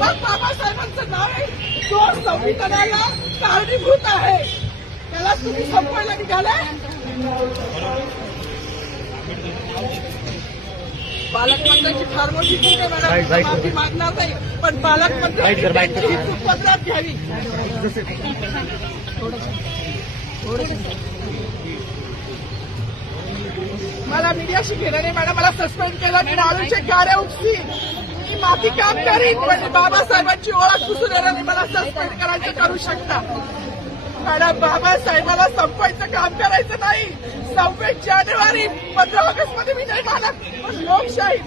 मग बाबासाहेबांचं नाव आहे जो संविधानाला कारणीभूत आहे त्याला तुम्ही संपवायला निघालाय. पालकमंत्र्यांची फार मोठी चूक आहे मॅडम, माफी मागणार नाही, पण पालकमंत्र्यांची ही चूक पदरात घ्यावी. मला मीडियाशी घेणं नाही मॅडम, मला सस्पेंड केलं की नाळूचे गाड्या उपसी मी माफी काम करीन, म्हणजे बाबासाहेबांची ओळख पुसून येणार मला सस्पेंड करायचं करू शकता मॅडम. बाबासाहेबाला संपवायचं काम करायचं नाही. 26 जानेवारी 15 ऑगस्ट मध्ये मी नाही मानत, पण लोकशाही